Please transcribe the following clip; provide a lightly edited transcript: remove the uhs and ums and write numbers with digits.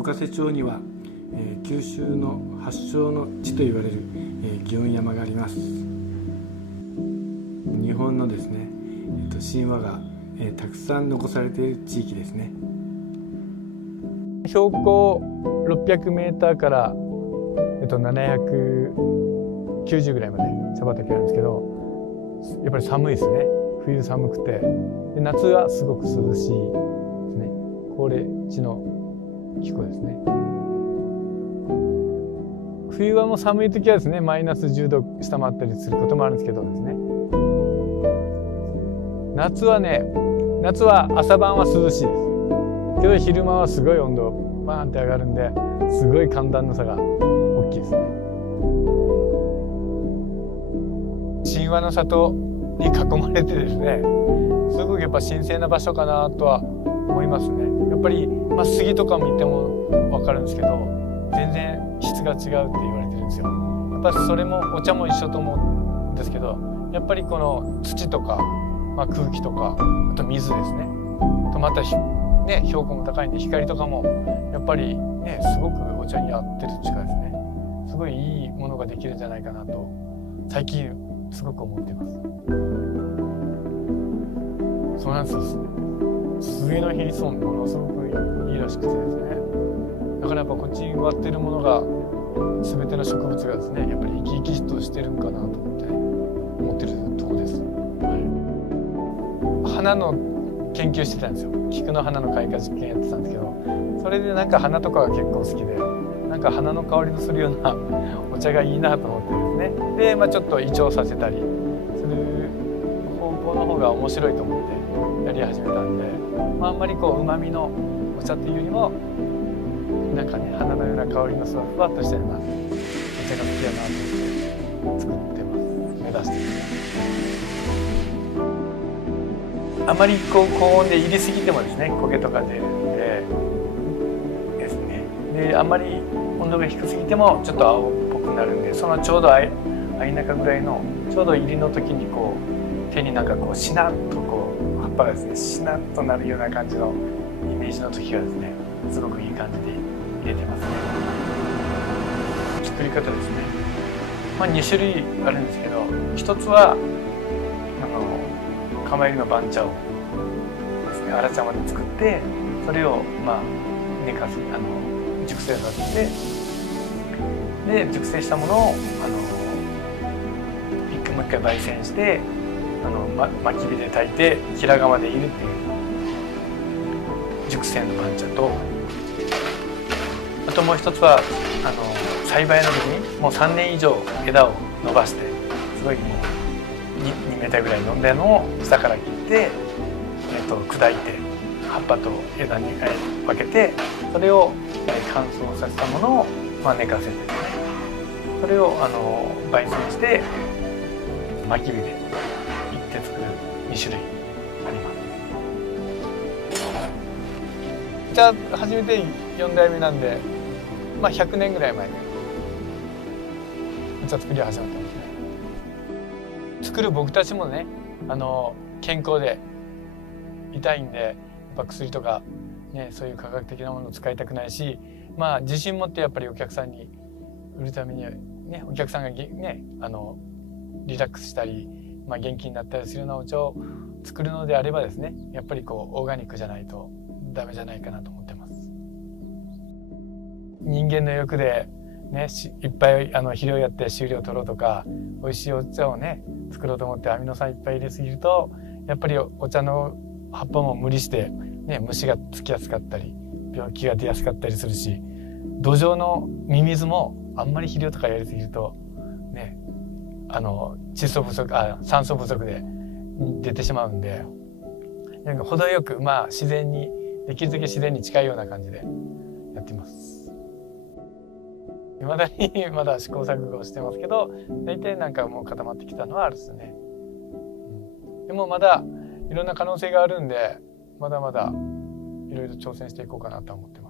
五ヶ瀬町には、九州の発祥の地と言われる、祇園山があります。日本のですね、神話が、たくさん残されている地域ですね。標高600メーターから、790ぐらいまで茶畑あるんですけど、やっぱり寒いですね。冬寒くて、で夏はすごく涼しいですね。高齢地の気候ですね。冬はもう寒い時はですね、マイナス10度下回ったりすることもあるんですけどですね。夏は朝晩は涼しいです。けど昼間はすごい温度バーンって上がるんで、すごい寒暖の差が大きいですね。神話の里に囲まれてですね、すごくやっぱ神聖な場所かなとは思いますね。やっぱり、杉とか見ても分かるんですけど、全然質が違うって言われてるんですよ。やっぱそれもお茶も一緒と思うんですけど、やっぱりこの土とか、空気とか、あと水ですね。とまた標高も高いんで光とかもやっぱりね、すごくお茶に合ってる力ですね。すごいいいものができるんじゃないかなと最近すごく思っています。そうなんですよ。杉の比率もものすごくいいらしくてですね。だからやっぱこっちに植わってるものが全ての植物がですね、やっぱり生き生きとしてるんかなと思ってるところです。花の研究してたんですよ。菊の花の開花実験やってたんですけど、それで花とかが結構好きで、花の香りのするようなお茶がいいなと思ってですね。で、ちょっと胃腸させたりする方向の方が面白いと思ってやり始めたんで、あんまり旨味のお茶っていうよりも花のような香りのふわっとしたようなお茶が好きだなと思って作ってます。目指してます。あまり高温で入れすぎてもですね、焦げとか出るんでですね。で、あんまり温度が低すぎてもちょっと青っぽくなるんで、そのちょうど相中ぐらいのちょうど入りの時に手にしなっと葉っぱがですね、しなっとなるような感じのイメージの時がですね、すごくいい感じで入れてますね。作り方ですね。2種類あるんですけど、一つは釜入りの番茶をですね、粗茶まで作って、それを寝かす熟成させて、で熟成したものをもう一回焙煎して薪火で炊いて平釜でいるっていう熟成の番茶と、あともう一つは栽培の時にもう3年以上枝を伸ばして、すごいもう2メーターぐらい伸んだのを下から切って、砕いて葉っぱと枝に分けて、それを乾燥させたものを寝かせてですね、それを焙煎して薪火でいって作る2種類あります。じゃあ初めて4代目なんで、100年ぐらい前にお茶作りを始めたんですね。作る僕たちもね、健康でいたいんで、やっぱ薬とかそういう科学的なものを使いたくないし、自信持ってやっぱりお客さんに売るためにはね、お客さんがリラックスしたり、元気になったりするようなお茶を作るのであればですね、やっぱりオーガニックじゃないとダメじゃないかなと思ってます。人間の欲でいっぱい肥料やって収量取ろうとか、美味しいお茶を作ろうと思ってアミノ酸いっぱい入れすぎると、やっぱりお茶の葉っぱも無理して虫がつきやすかったり病気が出やすかったりするし、土壌のミミズもあんまり肥料とかやりすぎると窒素不足、酸素不足で出てしまうんで、程よく自然に、できるだけ自然に近いような感じでやっています。未だにまだ試行錯誤をしてますけど、大体もう固まってきたのはあるですね。でもまだいろんな可能性があるんで、まだまだいろいろ挑戦していこうかなと思ってます。